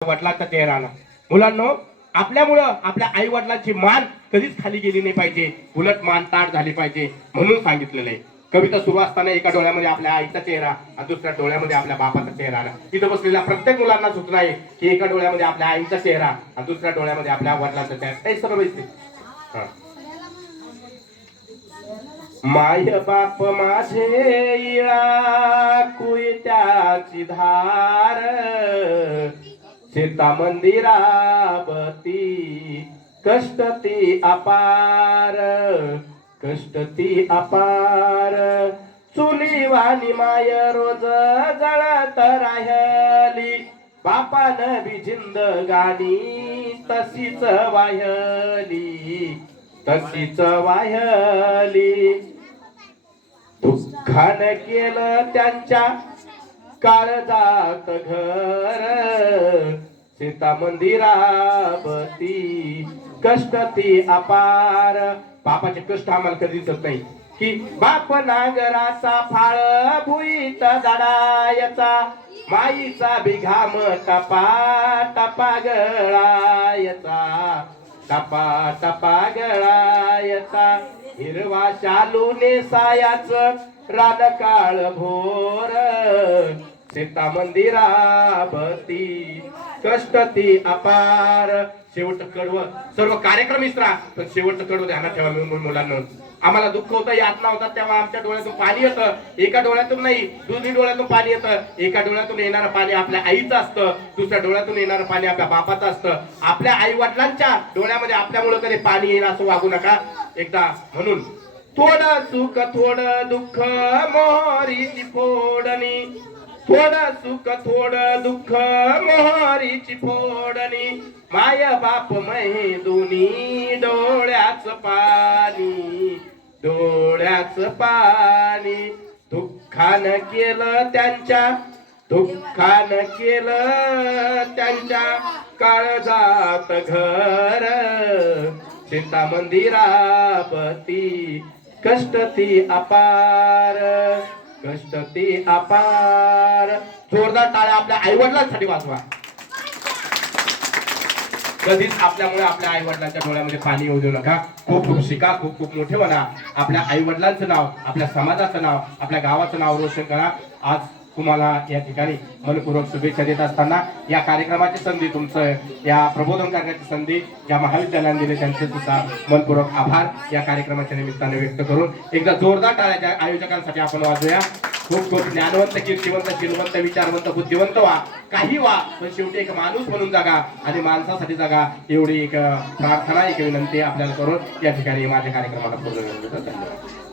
वडिलांचा चेहरा. मुलांनो, आपल्यामुळं आपल्या आई वडिलांची मान कधीच खाली गेली नाही पाहिजे, उलट मान ताट झाली पाहिजे म्हणून सांगितलेलं आहे. कविता सुरू असताना एका डोळ्यामध्ये आपल्या आईचा चेहरा आणि दुसऱ्या डोळ्यामध्ये आपल्या बापाचा चेहरा आला. तिथं बसलेल्या प्रत्येक मुलांना सूचना आहे की एका डोळ्यामध्ये आपल्या आईचा चेहरा आणि दुसऱ्या डोळ्यामध्ये आपल्या वडिलांचा चेहरा. काही सर्व माय बाप माझे इळा कुयत्याची धार, सीता मंदिरावती कष्ट ती अपार, कष्ट ती अपार. चुली वाणी माय रोज जळत राहिली, बापान बी जिंदगानी तशीच वाहली, तशीच वाहली. दुःखानं केलं त्यांच्या काळजात घर, सीता मंदिरावती कष्ट ती अपार. बापाचे कष्ट आम्हाला कधी दिसत नाही की बाप नागराचा फाळ भुईत दडायचा, माईचा बिघाम टपा टपा गळायचा, टपा टपा गळायचा. हिरवा शालू नेसायाच रान काळ भोर, सीता मंदिरावती कष्ट ती अपार. शेवट कडवं सर्व कार्यक्रम विसरा, पण शेवट कडवं ध्यानात ठेवा मुलांना. आम्हाला दुःख होतं, यातना होतात, तेव्हा आमच्या डोळ्यातून पाणी येतं. एका डोळ्यातून नाही, दोन्ही डोळ्यातून पाणी येतं. एका डोळ्यातून येणारं पाणी आपल्या आईचं असतं, दुसऱ्या डोळ्यातून येणारं पाणी आपल्या बापाचं असतं. आपल्या आई वडिलांच्या डोळ्यामध्ये आपल्यामुळे कधी पाणी येईल असं वागू नका एकदा. म्हणून थोडं सुख थोडं दुःख मोहरीची फोडणी, थोडं सुख थोडं दुःख मोहरीची फोडणी. माय बाप महे दोन्ही डोळ्याच पाणी, डोळ्याच पाणी. दुःखानं केलं त्यांच्या, दुःखानं केलं त्यांच्या काळजात घर, सीता मंदिरावती कष्ट ती अपार, कष्ट ती अपार. जोरदार टाळ्या आपल्या आई वडिलांसाठी वाजवा. कधीच आपल्यामुळे आपल्या आई वडिलांच्या डोळ्यामध्ये पाणी येऊ देऊ नका. खूप खूप शिका, खूप खूप मोठे बना. आपल्या आई वडिलांचं नाव, आपल्या समाजाचं नाव, आपल्या गावाचं नाव रोशन करा. आज तुम्हाला या ठिकाणी मनपूर्वक शुभेच्छा देत असताना या कार्यक्रमाची संधी, तुमचं या प्रबोधन करण्याची संधी या महाविद्यालयाने दिले, त्यांचे सुद्धा मनपूर्वक आभार या कार्यक्रमाच्या निमित्ताने व्यक्त करून एकदा जोरदार टाळ्या आयोजकांसाठी आपण वाजूया. खूप खूप ज्ञानवंत, कीर्तिवंत, शीलवंत, विचारवंत, बुद्धिवंत व्हा, काही व्हा, पण शेवटी एक माणूस म्हणून जगा आणि माणसासाठी जगा, एवढी एक प्रार्थना, एक विनंती आपल्याला करून या ठिकाणी माझ्या कार्यक्रमाला पूर्ण करतो. धन्यवाद.